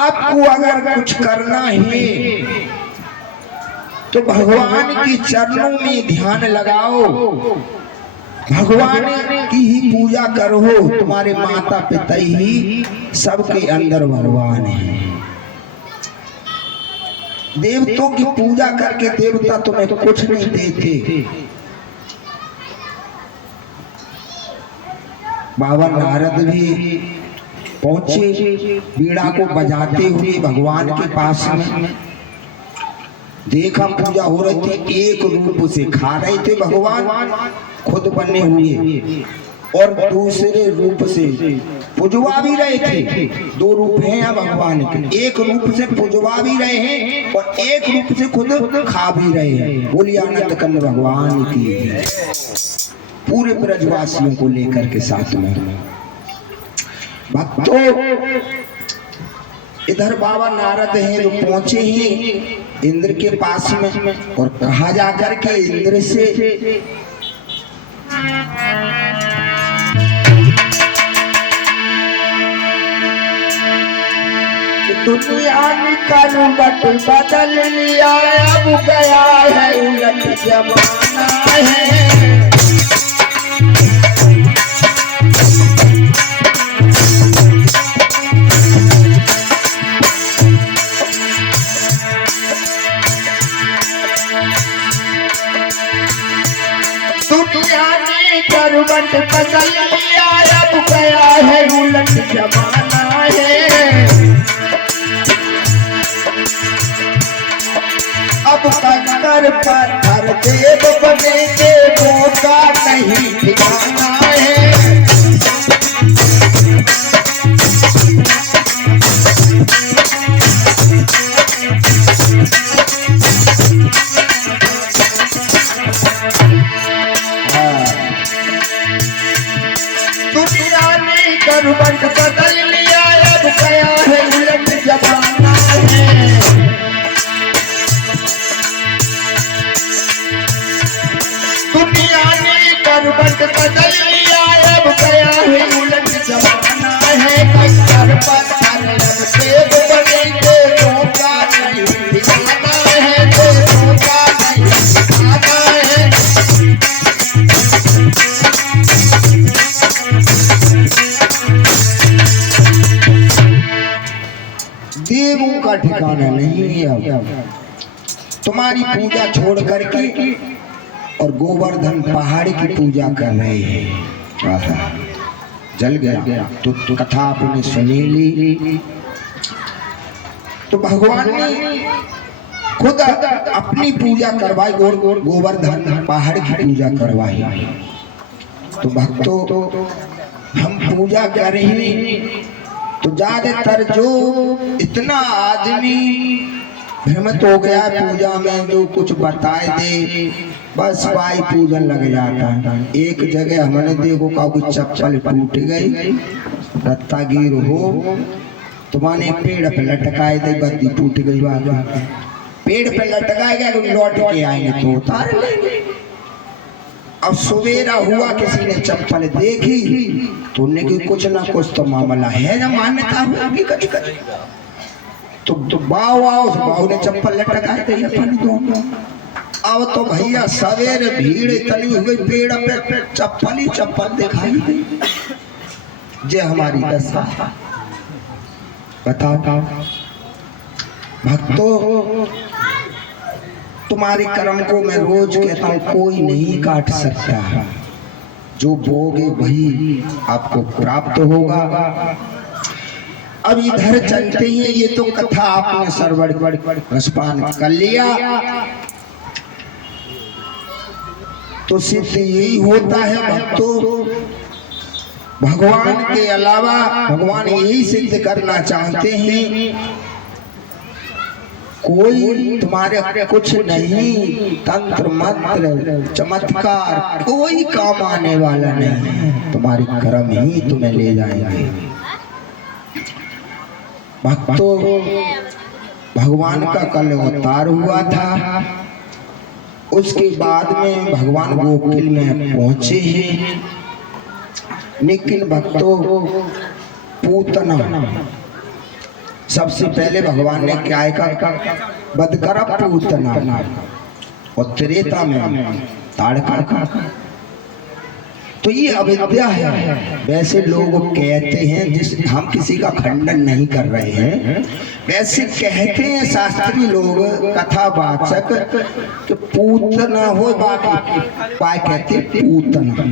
आपको अगर कुछ करना है तो भगवान के चरणों में ध्यान लगाओ, भगवान की ही पूजा करो। तुम्हारे माता पिता ही सबके अंदर भगवान है। देवताओं की पूजा करके देवता तुम्हें कुछ नहीं देते। बाबा नारद भी पहुंचे, बीड़ा को बजाते हुए भगवान के पास में। देखा पूजा हो रही थी, एक रूप से खा रहे थे भगवान खुद बने हुए, और दूसरे रूप से पुजवा भी रहे थे। दो रूप हैं भगवान के, एक रूप से पुजवा भी रहे हैं और एक रूप से खुद खा भी रहे हैं। बोलिए आनंद कंद भगवान की, पूरे ब्रजवासियों को लेकर के साथ में। भक्तों, इधर बाबा नारद हैं जो पहुंचे हैं इंद्र के पास में, और कहा जाकर के इंद्र से दुनिया का रूप बदल लिया, अब गया है उलट जमाना है। करवट बदल लिया, अब गया है उलट जमाना है। अब कंकर पत्थर देव बने, देवों का नहीं ठिकाना है। करवट बदल लिया, अब गया है उलट जमाना है। दुनिया ने करवट बदल लिया, अब गया है उलट जमाना है। कंकर पत्थर अब देव बने, देवों का नहीं ठिकाना है, देवों का नहीं ठिकाना है। देवों का ठिकाना नहीं है। अब तुम्हारी पूजा छोड़ करके और गोवर्धन पहाड़ की पूजा कर रहे हैं। जल गया तो कथा आपने सुनी ली। तो भगवान ने खुद अपनी पूजा करवाई, गोवर्धन पहाड़ की पूजा करवाई। तो भक्तों, हम पूजा कर रहे हैं तो ज्यादातर जो इतना आदमी भ्रमित हो गया पूजा में, जो कुछ बताए दे बस भाई पूजन लग जाता। एक जगह हमने देखो का चप्पल टूट गई, रत्ता गिर हो, तुम्हारे पेड़ पे लटकाए थे, बत्ती टूट गई, पेड़ पे लटकाए गए, लौट के आएंगे तो उतार लेंगे। अब सवेरा हुआ, किसी ने चप्पल देखी तो उन्हें कि कुछ ना कुछ तो मामला है, ना मान्यता होगी कच तो बाव ने चप्पल लटकाए थे अपन दोनों। अब तो भैया सवेरे भीड़ इतनी हो गई, पेड़ पे चप्पल ही चप्पल दिखाई दी। जे हमारी दशा, बताओ भक्तों, तुम्हारे कर्म को मैं रोज कहता हूँ कोई नहीं काट सकता। जो बोगे वही आपको प्राप्त होगा। अब इधर चलते हैं, ये तो कथा आपने सरवड़ रसपान कर लिया तो सिद्ध यही होता है भक्तों, भगवान के अलावा भगवान यही सिद्ध करना चाहते हैं कोई तुम्हारे कुछ नहीं, तंत्र मंत्र चमत्कार कोई काम आने वाला नहीं, तुम्हारे कर्म ही तुम्हें ले जाएंगे। भक्तों, भगवान का कल अवतार हुआ था, उसके बाद में भगवान गोकुल में पहुंचे हैं। लेकिन भक्तों, पूतना सबसे पहले भगवान ने क्या का वध करा पूतना और त्रेता में ताड़का का। तो ये अविद्या है। वैसे लोग कहते हैं, जिस हम किसी का खंडन नहीं कर रहे हैं, वैसे कहते हैं शास्त्री लोग कथावाचक कि पूतना हो बाकी पाए कहते पूतना,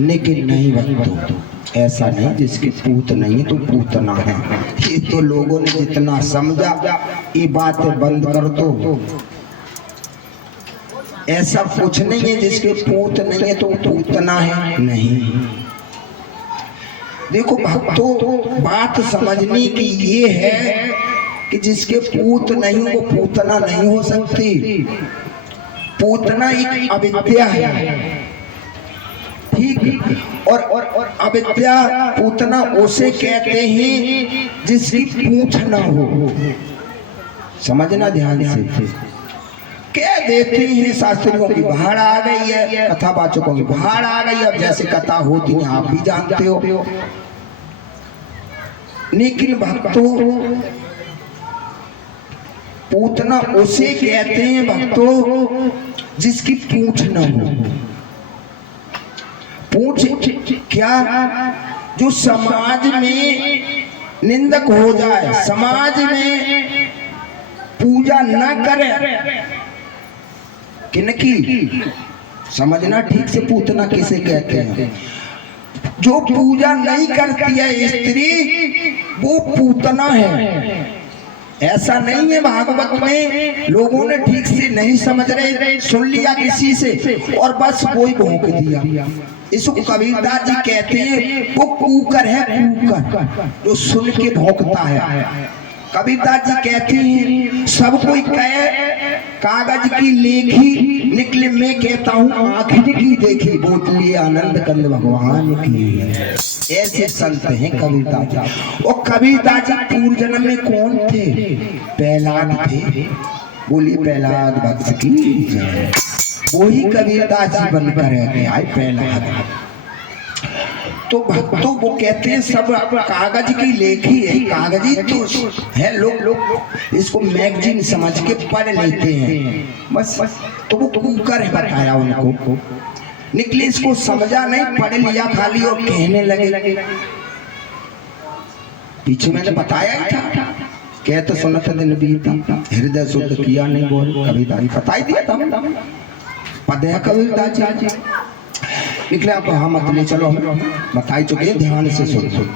लेकिन नहीं भक्तों ऐसा नहीं, जिसकी पूत नहीं तो पूतना है। ये तो लोगों ने जितना समझा, ये बातें बंद कर दो। ऐसा कुछ नहीं है जिसके पूत नहीं है तो पूतना है, नहीं। देखो भक्तों, बात समझने की ये है कि जिसके पूत नहीं वो पूतना नहीं हो सकती। पूतना एक अविद्या है, ठीक। और अविद्या पूतना उसे कहते हैं जिसकी पूछ ना हो। समझना ध्यान से। कह देते हैं शास्त्रियों की बाहर आ गई है, कथावाचकों की बाहर आ गई है। अब जैसे कथा होती है आप भी जानते हो। लेकिन भक्तों, पूतना उसे कहते हैं भक्तों जिसकी पूछ न हो। पूछ क्या? जो समाज में निंदक हो जाए, समाज में पूजा न करे। किनकी? समझना ठीक से, पूतना किसे कहते हैं? जो पूजा नहीं करती है स्त्री, वो पूतना है। ऐसा नहीं है भागवत में, लोगों ने ठीक से नहीं समझ रहे, सुन लिया किसी से और बस वही भोंक दिया। इसको कबीरदास जी कहते हैं वो कूकर है, कूकर जो सुन के भौंकता है। कबीरदास जी कहते हैं सब कोई कहे कागज की लेखी निकले, मैं कहता हूँ आखिर की देखी, बोतलिए आनंद कंद भगवान की। ऐसे संत हैं कबीरदास जी। और कबीरदास जी पूर्व जन्म में कौन थे? प्रहलाद थे। बोलिए प्रहलाद भक्त की जय। वही कबीरदास जी बनकर आए प्रहलाद। तो भक्तों वो कहते हैं सब कागज की लेखी है, कागजी तो है, लोग इसको मैगजीन समझ के पढ़ लेते हैं बस। तो वो कूकर है बताया उनको, निकले इसको समझा नहीं, पढ़ लिया खाली और कहने लगे। पीछे मैंने बताया ही था, कहते सुनत दिन बीता हृदय शुद्ध किया नहीं बोल। कविता बता ही दिया था, पद है कबीरदास जी। निकले आप हाँ मत ले चलो, हम बता ही चुके, ध्यान से सुन।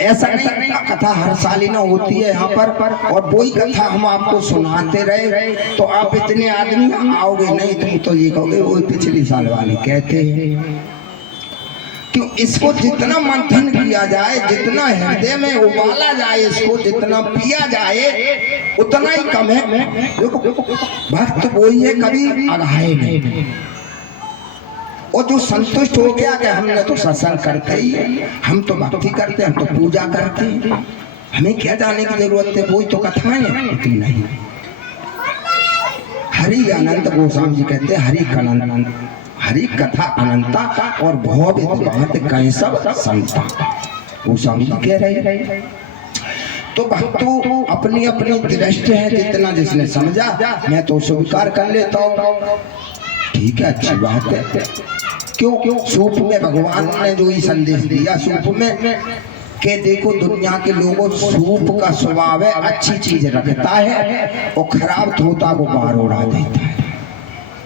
ऐसा नहीं कथा हर साल ही ना होती है यहाँ पर, और वही कथा हम आपको सुनाते रहे तो आप इतने आदमी आओगे नहीं, तुम तो ये कहोगे वो पिछली साल वाली कहते हैं। क्यों? इसको जितना मंथन किया जाए, जितना हृदय में उबाला जाए, इसको जितना पिया जाए उतना ही कम है। देखो भक्त वही है, कभी अघाए नहीं। और जो संतुष्ट हो गया कि हमने तो सत्संग करते ही है, हम तो भक्ति करते हैं, हम तो पूजा करते हैं, हमें क्या जाने की जरूरत है, वही तो कथाएं हैं। लेकिन नहीं, हरि अनंत गोस्वामी जी कहते हैं हरि अनंत, हरि कथा अनंता और भौवित कैसव संता, गोस्वामी जी कह रहे। तो भक्तों अपनी अपनी दृष्टि है, जितना जिसने समझा मैं तो स्वीकार कर लेता हूँ, ठीक है, अच्छी बात है। क्यों? सूप में भगवान ने जो ही संदेश दिया सूप में के देखो दुनिया के लोगों सूप का स्वभाव है अच्छी चीज रखता है और खराब धोता वो बाहर उड़ा देता है।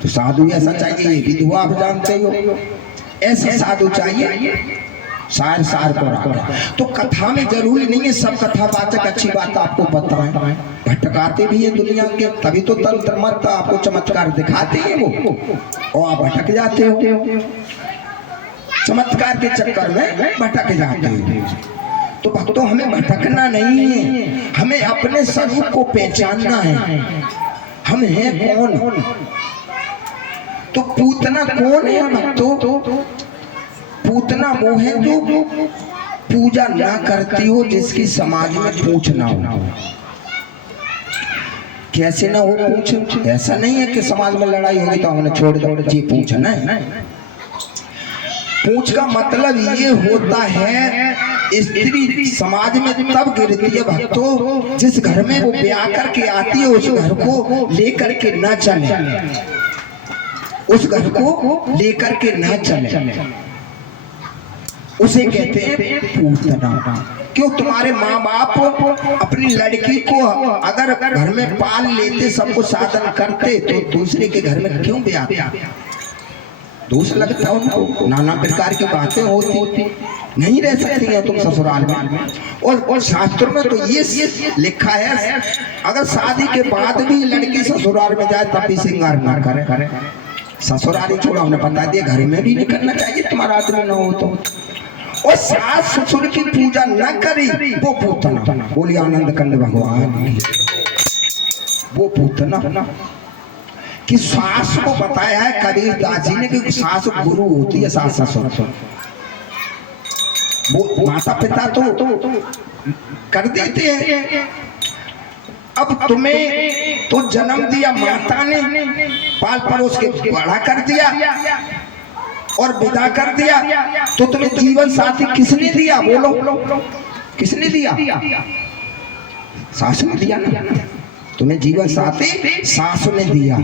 तो साधु ऐसा चाहिए, ये भी दुआ आप जानते हो, ऐसे साधु चाहिए सार सार को रखा। तो कथा में जरूरी नहीं है सब कथावाचक अच्छी बात आपको बताएं, भटकाते भी है दुनिया के, तभी तो तंत्र मत आपको चमत्कार दिखाते हैं वो, और आप भटक जाते हो, चमत्कार के चक्कर में भटक जाते हो। तो भक्तों हमें भटकना नहीं है, हमें अपने स्वरूप को पहचानना है, हम हैं कौन। तो पूतना कौन है भक्तों? पूतना वो है जो पूजा ना करती हो, जिसकी समाज में पूछ ना हो। कैसे ना हो पूछ? ऐसा नहीं है कि समाज में लड़ाई होगी तो हमने छोड़ दो जी पूछना है। पूछ का मतलब ये होता है स्त्री समाज में तब गिरती है भक्तों जिस घर में वो ब्याह करके आती है उस घर को लेकर के न चले, उस घर को लेकर के न चले, उसे कहते हैं पूतना। क्यों? तुम्हारे माँ बाप अपनी लड़की को अगर घर में पाल लेते, सबको साधन करते, तो दूसरे के घर में क्यों ब्याह? दोष लगता उनको, नाना प्रकार की बातें होती, नहीं रह सकती हैं तुम ससुराल में। और शास्त्रों में तो ये लिखा है अगर शादी के बाद भी लड़की ससुराल में जाए तब भी श्रृंगार ना करे। ससुराली छोड़ा, हमने बता दिया घर में भी नहीं करना चाहिए, तुम्हारा आदमी न हो तो। और सास ससुर की पूजा न करी वो पूतना। बोलिए आनंद कंद भगवान की। वो पूतना कि सास को बताया है कबीरदास जी ने कि सास गुरु होती है, सास ससुर। वो माता पिता तो कर देते हैं। अब तुम्हें तो जन्म दिया माता ने, पाल परोस के बड़ा कर दिया और विदा कर दिया, तो तुम्हें जीवन साथी किसने दिया? बोलो किसने दिया? सास ने दिया ना। तुम्हें जीवन साथी सास ने दिया।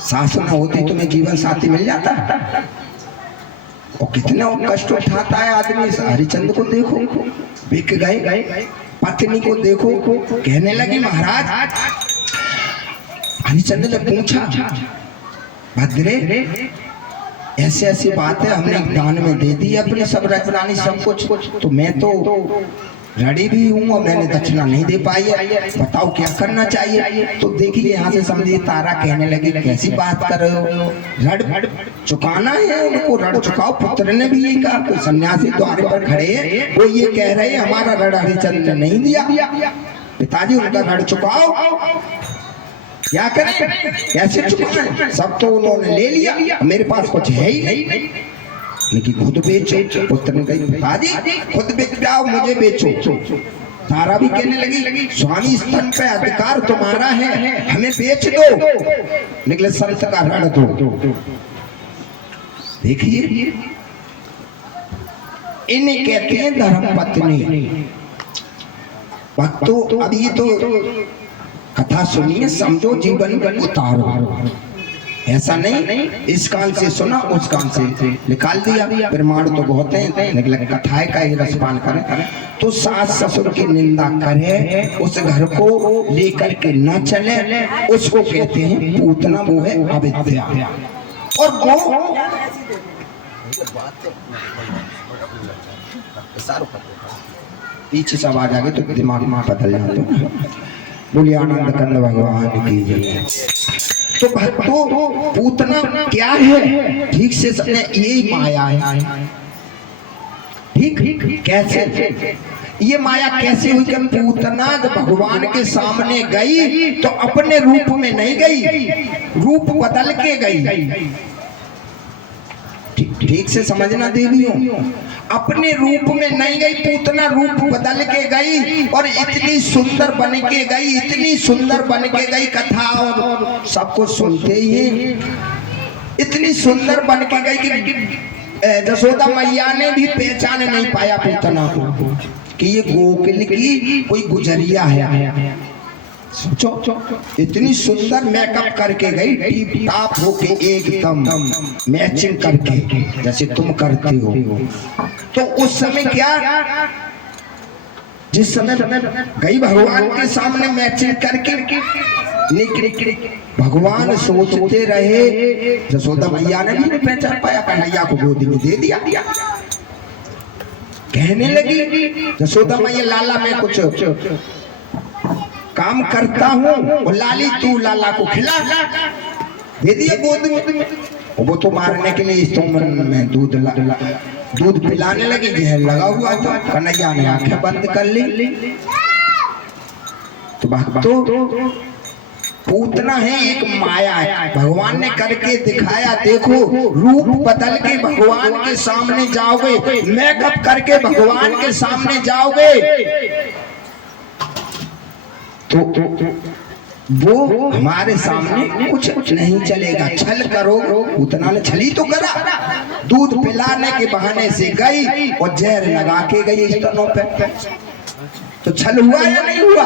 सास न होती तुम्हें जीवन साथी मिल जाता। और कितना कष्ट उठाता है आदमी। हरिचंद्र को देखो, बिक गए। पत्नी को देखो, कहने लगी महाराज। हरिचंद्र ने पूछा भद्रे ऐसे ऐसी बात है, हमने दान में दे दी अपने सब रचनानी सब कुछ, तो मैं तो रेडी भी हूँ और मैंने दक्षिणा नहीं दे पाई है, बताओ क्या करना चाहिए? तो देखिए यहाँ से समझिए तारा कहने लगी कैसी बात कर रहे हो, ऋण चुकाना है उनको, ऋण चुकाओ। पुत्र ने भी यही कहा, कोई सन्यासी द्वार पर खड़े हैं वो ये कह रहे हैं हमारा ऋण हरिचंद्र ने नहीं दिया, पिताजी उनका ऋण चुकाओ। क्या करें, कैसे चुकाएं? सब तो उन्होंने ले लिया, मेरे पास कुछ है ही नहीं। लेकिन खुद बेचो। पुत्र ने कही पिताजी खुद बेच जाओ, मुझे बेचो। तारा भी कहने लगी स्वामी स्तन पे अधिकार तुम्हारा है, हमें बेच दो। निकले संत का ऋण दो। देखिए इन्हें कहते हैं धर्म पत्नी। भक्तों अब ये तो कथा सुनिए, समझो, जीवन में उतारो। ऐसा नहीं इस कान से सुना उस कान से निकाल दिया। प्रमाण तो बहुत है, लेकिन कथाएं का ही रसपान करें। तो सास ससुर की निंदा करे, उस घर को लेकर के न चले, उसको कहते हैं पूतना। वो है अविद्या। और वो पीछे से आवाज आ गई तो दिमाग में बदल जाते। बोलिए आनंद कंद भगवान की जय। तो भक्तों पूतना क्या है? ठीक से समझे, यही माया है। ठीक कैसे? ये माया कैसे हुई कि पूतना जब भगवान के सामने गई तो अपने रूप में नहीं गई, रूप बदल के गई। ठीक से समझना देवियों, अपने रूप में नहीं गई, पूतना रूप बदल के गई और इतनी सुंदर बन के गई, इतनी सुंदर बन के गई। कथा और सब कुछ सुनते ही इतनी सुंदर बन के गई कि जसोदा मैया ने भी पहचान नहीं पाया पूतना को कि ये गोकुल की कोई गुजरिया है। सोचो इतनी सुंदर मेकअप करके गई, टीप टाप होके एकदम मैचिंग करके जैसे तुम करती हो। तो उस समय क्या, जिस समय गई भगवान के सामने मैचिंग करके निकली, भगवान सोचते रहे, जसोदा मैया ने भी नहीं पहचान पाया, कन्हैया को गोदी में दे दिया। कहने लगी जसोदा मैया लाला मैं कुछ काम करता हूँ और लाली तू लाला को खिला, दे दिया गोद में। वो तो मारने के लिए इस उम्र में दूध पिलाने लगी, जहर लगा हुआ था। कन्हैया ने आंखें बंद कर ली। तो पूतना है एक माया है, भगवान ने करके दिखाया। देखो रूप बदल के भगवान के सामने जाओगे, मेकअप करके भगवान के सामने जाओगे तो वो हमारे सामने कुछ नहीं चलेगा। छल करो, उतना ने छली तो करा, दूध पिलाने के बहाने से गई और जहर लगा के गई स्तनों पे, तो छल हुआ या नहीं हुआ?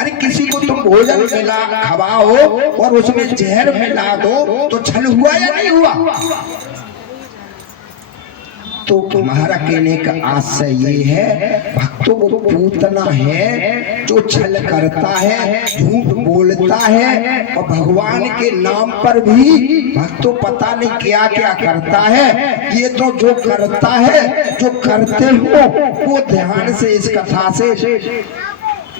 अरे किसी को तुम भोजन मिला खवाओ और उसमें जहर मिला दो तो छल हुआ या नहीं हुआ? तो तुम्हारा कहने का आशय ये है, भक्तों को पूतना है जो छल करता है, झूठ बोलता है और भगवान के नाम पर भी भक्तों पता नहीं क्या क्या करता है। ये तो जो करता है, जो करते हो वो ध्यान से इस कथा से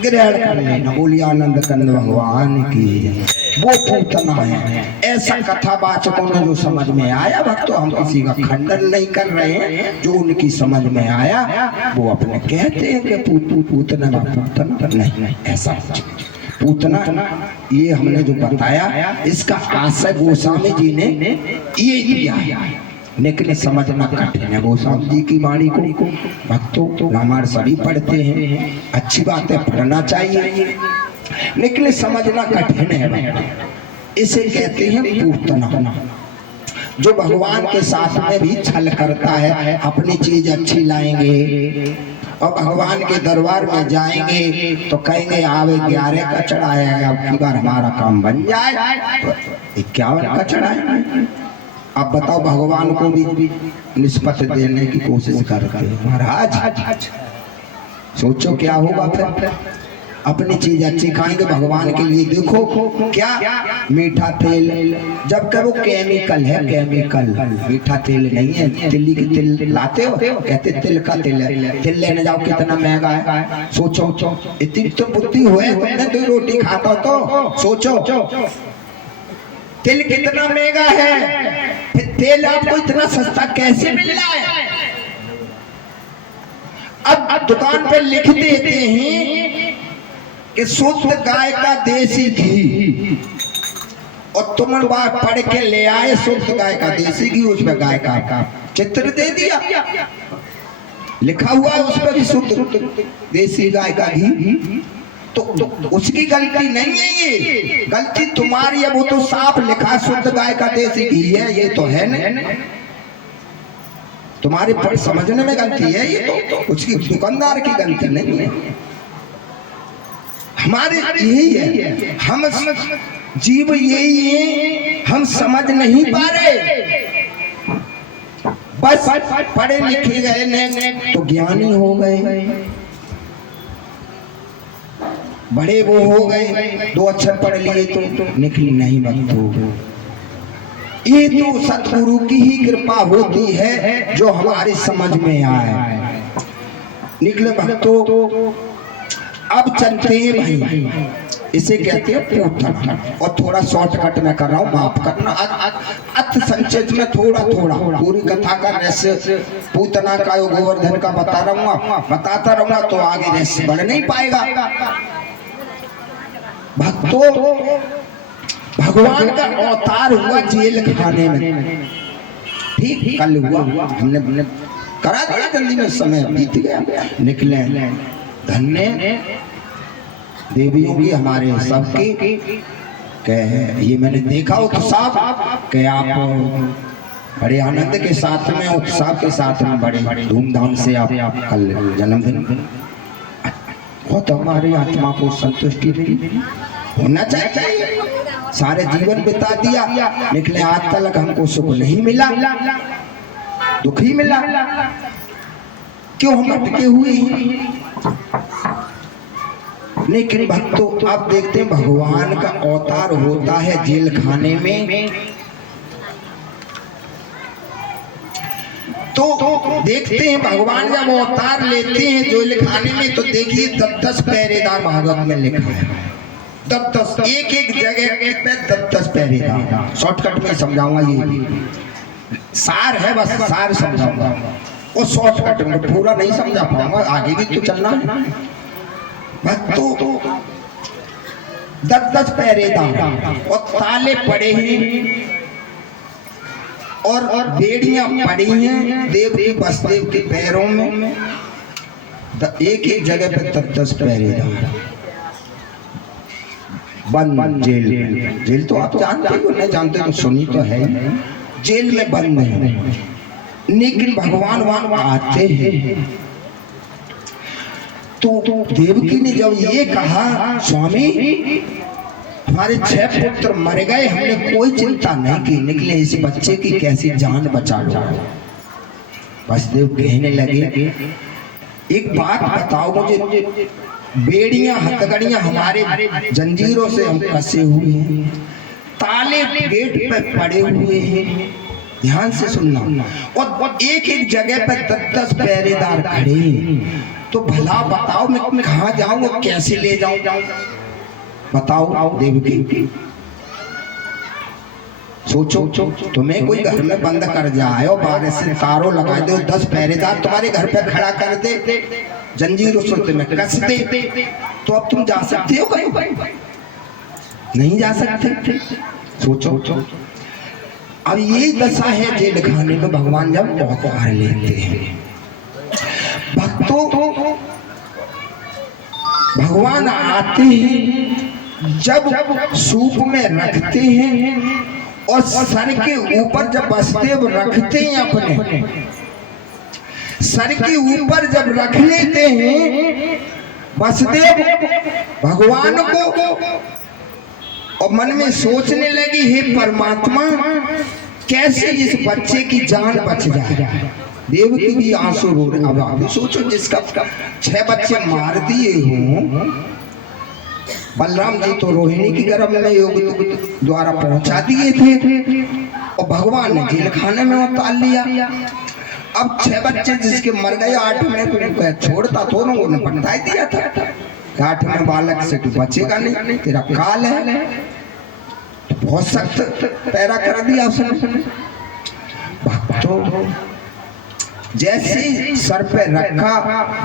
ग्रहण कर लेना। बोलिए आनंद कंद भगवान की। वो पूतना है, ऐसा कथा वाचकों ने जो समझ में आया, भक्तों हम किसी का खंडन नहीं कर रहे हैं, जो उनकी समझ में आया वो अपने कहते हैं कि पूतना नहीं, ऐसा पूतना ये हमने जो बताया इसका आशय गोस्वामी जी ने ये दिया है, लेकिन समझना कठिन है। गोस्वामी जी की वाणी को भक्तों रामायण सभी पढ़ते हैं, अच्छी बात है, पढ़ना चाहिए, लेकिन समझना कठिन है। इसे कहते हैं पूतना, जो भगवान के साथ में भी छल करता है। अपनी चीज अच्छी लाएंगे और भगवान के दरबार में जाएंगे तो कहेंगे आवे 11 का चढ़ाया, अब की बार हमारा काम बन जाए तो 51 का चढ़ाएंगे। अब बताओ, भगवान को भी निस्बत देने की कोशिश करते हैं। महाराज सोचो क्या होगा फिर। अपनी चीज अच्छी खाएंगे भगवान के लिए, देखो क्या मीठा तेल, जबकि वो केमिकल है, केमिकल, मीठा तेल नहीं है। तिल्ली के तिल लाते हो, कहते तिल का तिल है, तिल लेने जाओ कितना महंगा है। सोचो, इतनी तो बुद्धि हुए तुमने, 2 रोटी खाता तो सोचो तिल कितना महंगा है, फिर तेल आपको इतना सस्ता कैसे मिल रहा है? अब दुकान पे लिख देते हैं कि शुद्ध गाय का देसी घी, और तुम बात पढ़ के ले आए शुद्ध गाय का देसी घी, उसमें गाय का चित्र दे दिया, लिखा हुआ है उस पर भी शुद्ध देसी गाय का घी। तो उसकी गलती नहीं है, ये गलती तुम्हारी है। वो तो साफ लिखा शुद्ध गाय का देसी घी है, ये तो है नहीं, तुम्हारे पर समझने में गलती है, ये तो उसकी दुकानदार की गलती नहीं है। हमारे यही है, हम जीव यही है, हम समझ नहीं पा रहे। बस पढ़े लिखे गए ने तो ज्ञानी हो गए, बड़े वो हो गए, 2 अक्षर पढ़ लिए तो निकली नहीं भक्तों। ये तो सतगुरु की ही कृपा होती है जो हमारी समझ में आए। निकले भक्तों, अब चलते हैं भाई, इसे कहते हैं पूतना। और थोड़ा शॉर्टकट में कर रहा हूँ, माफ करना, अर्थ संक्षेप में थोड़ा पूरी कथा का रहस्य पूतना का गोवर्धन का बताता रहूंगा तो आगे रहस्य बढ़ नहीं पाएगा। भक्तों, भगवान का अवतार हुआ जेल खाने में, ठीक कल हुआ, हमने करा दिया जल्दी में, समय बीत गया। निकले धन्य देवियों की हमारे सबकी, कहे ये मैंने देखा उत्साह कि आप बड़े आनंद के साथ में, उत्साह के साथ में, बड़े धूमधाम से आप कल जन्मदिन, बहुत हमारी आत्मा को संतुष्टि होना चाहिए। सारे जीवन बिता दिया, लेकिन आज तक हमको सुख नहीं मिला, दुख ही मिला। क्यों हम अटके हुए हैं? लेकिन भक्तों, आप देखते हैं भगवान का अवतार होता है जेल खाने में, तो देखते हैं भगवान जब अवतार लेते हैं जेल खाने में, तो देखिए 10 पहरेदार भागवत में लिखा है, 10 एक जगह पे 10 पहरेदार। शॉर्टकट में समझाऊंगा, ये सार है, बस सार समझाऊंगा, और शॉर्टकट में पूरा नहीं समझा पाऊंगा, आगे भी तो चलना है। तो 10 पहरेदार और ताले पड़े हैं और बेड़ियां पड़ी हैं देव के बसदेव के पैरों में, एक जगह पे 10 पहरेदार। बंद जेल में। जेल तो आप जानते हो, नहीं जानते तो सुनी तो है, जेल में बंद है, लेकिन भगवान वहां आते हैं। तो देवकी ने जब ये कहा, स्वामी हमारे 6 पुत्र मर गए, हमने कोई चिंता नहीं की, निकले इस बच्चे की कैसी जान बचा लो। वसुदेव कहने लगे, एक बात बताओ मुझे, बेड़ियां हथकड़ियां हमारे जंजीरों से हम कसे हुए हैं, ताले गेट पे पड़े हुए हैं, ध्यान से सुनना, और एक एक जगह पर 10-10 पहरेदार खड़े हैं, तो भला बताओ मैं कहाँ जाऊं और कैसे ले जाऊं? बताओ देवकी, सोचो, तुम्हें कोई घर में बंद कर जाए और बाहर से तारों लगा दे, 10 पहरेदार तुम्हारे घर पे खड़ा कर दे, जंजीरों से तुम्हें कस दे, तो अब तुम जा सकते हो कहीं? नहीं जा सकते। सोचो, अब यही दशा है जेल खाने में भगवान जब अवतार लेते हैं। भक्तों, भगवान आते हैं, जब सूप में रखते हैं और सर के ऊपर जब वसुदेव रखते हैं, अपने सर के ऊपर जब रख लेते हैं वसुदेव भगवान को, और मन में सोचने लगी, हे परमात्मा कैसे इस बच्चे की जान बच जाए। देवकी भी आंसू रो रहे। अब आप सोचो, जिसका 6 बच्चे मार दिए हों, बलराम जी तो रोहिणी की गर्भ में योग द्वारा पहुंचा दिए थे, और भगवान ने जेल खाने में उतार लिया। अब 6 बच्चे जिसके मर गए, 8वें को छोड़ता तो उन्होंने बता ही दिया था, 8वें बालक से तू बचेगा नहीं, तेरा काल है। बहुत सख्त पैरा कर दिया उसने। भक्तों, जैसे सर पे रखा,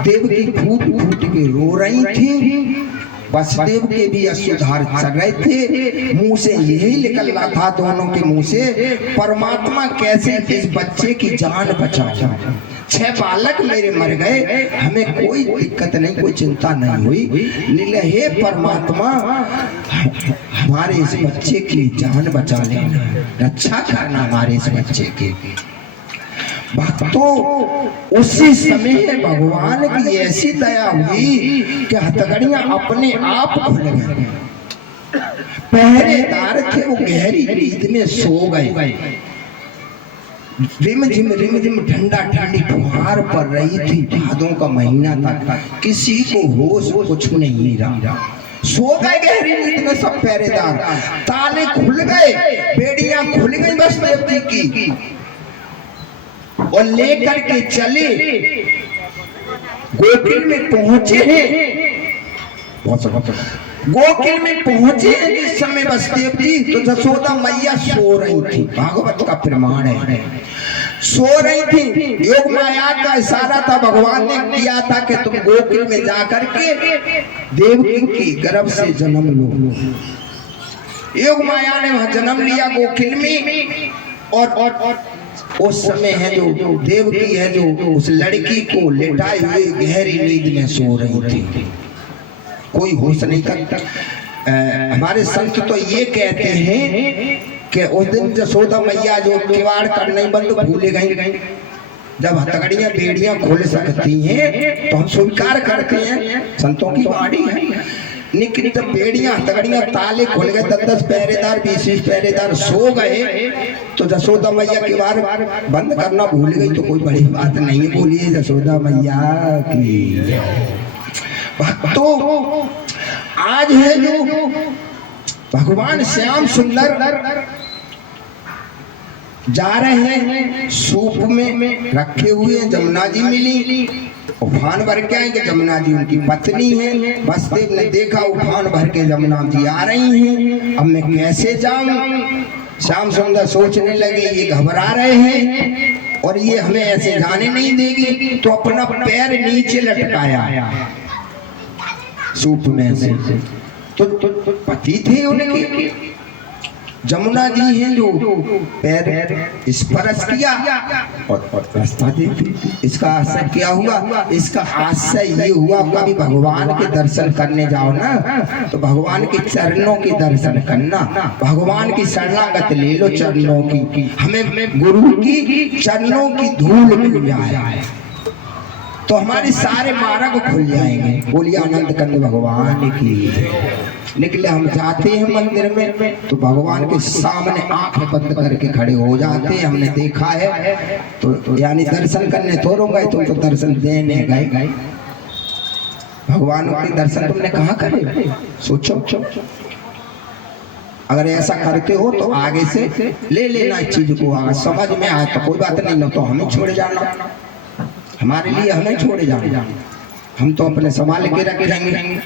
देवकी फूट फूट के रो रही थी, वसुदेव के भी अश्रुधार चल रहे थे, मुंह से यही निकल रहा था दोनों के मुंह से, परमात्मा कैसे इस बच्चे की जान बचाए। 6 बालक मेरे मर गए, हमें कोई दिक्कत नहीं, कोई चिंता नहीं हुई, नीले हे परमात्मा हमारे इस बच्चे की जान बचा लेना, रक्षा करना हमारे इस बच्चे की। भक्तों, उसी समय भगवान की ऐसी दया हुई कि हथकड़ियां अपने आप खुल गई। पहरेदार थे वो गहरी नींद में सो गए। रिम झिम ठंडा ठंडी फुहार पड़ रही थी, भादों का महीना था, किसी को होश कुछ नहीं रहा, सो गए गहरी नींद में सब पहरेदार। ताले खुल गए, बेड़ियां खुल गई वसुदेव की, और लेकर के चले गोकुल में पहुंचे हैं। गोकुल में पहुंचे हैं जिस समय वसुदेव जी, तो जसोदा मैया सो रही थी, भागवत का प्रमाण है, सो रही थी। योग माया का इशारा था, भगवान ने किया था कि तुम गोकुल में जाकर के देवकी की गर्भ से जन्म लो। योग माया ने वहां जन्म लिया गोकुल में, और उस समय है जो देवकी है जो उस लड़की को लेटाए हुए गहरी नींद में सो रही थी, कोई होश नहीं करता। हमारे संत तो ये कहते हैं कि उस दिन जसोदा मैया जो किवाड़ करने बंद भूल गई, जब हथकड़ियां बेड़ियां खोल सकती हैं तो हम स्वीकार करते हैं, संतों की वाणी है। लेकिन जब बेड़ियां हथकड़ियां ताले खुल गए, 10-10 पहरेदार 20-20 पहरेदार सो गए, तो जसोदा मैया किवाड़ बंद करना भूल गई, तो कोई बड़ी बात नहीं। बोलिए जसोदा मैया की। भक्तों, आज है जो भगवान श्याम सुंदर जा रहे हैं, सूप में रखे हुए जमुना जी मिली, उफान भर के आएंगे, जमुना जी उनकी पत्नी है। वसुदेव ने देखा उफान भर के जमुना जी आ रही हैं, अब मैं कैसे जाऊं? श्याम सुंदर सोचने लगे, ये घबरा रहे हैं और ये हमें ऐसे जाने नहीं देगी, तो अपना पैर नीचे लटकाया सूप में से। तो पति थे उनके, जमुना जी हैं जो पैर स्पर्श किया और रास्ता दे दी। इसका असर क्या हुआ? इसका आशय ये हुआ, कभी भगवान के दर्शन करने जाओ ना तो भगवान के चरणों के दर्शन करना, भगवान की शरणागत ले लो चरणों की। हमें गुरु की चरणों की धूल मिल जाए तो हमारे सारे मार्ग खुल जाएंगे। बोलिए आनंद कंद भगवान की। निकले हम जाते हैं मंदिर में तो भगवान के सामने आंखें बंद करके खड़े हो जाते हैं। हमने देखा है तो यानी दर्शन करने थोड़ो गए, तुम तो दर्शन देने गए। भगवान के दर्शन तुमने कहाँ करे? सोचो, अगर ऐसा करते हो तो आगे से ले लेना इस चीज को। अगर समझ में आए तो कोई बात नहीं, न तो हमें छोड़ जाना, हमारे लिए हमें छोड़ जाना, हम तो अपने संभाल के रखेंगे।